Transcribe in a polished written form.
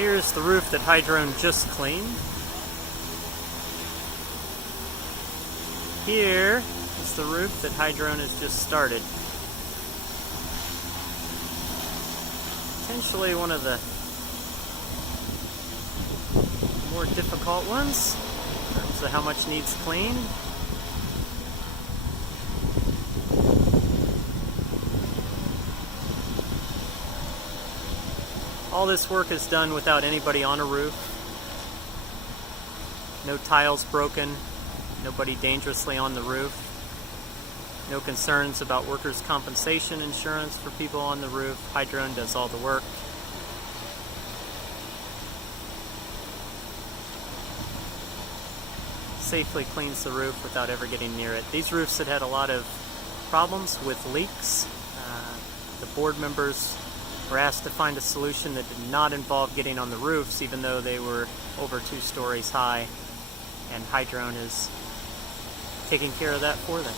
Here's the roof that HyDrone just cleaned. Here is the roof that HyDrone has just started. Potentially one of the more difficult ones in terms of how much needs clean. All this work is done without anybody on a roof. No tiles broken, nobody dangerously on the roof. No concerns about workers' compensation insurance for people on the roof. HyDrone does all the work. Safely cleans the roof without ever getting near it. These roofs had a lot of problems with leaks. The board members were asked to find a solution that did not involve getting on the roofs, even though they were over 2 stories high, and HyDrone is taking care of that for them.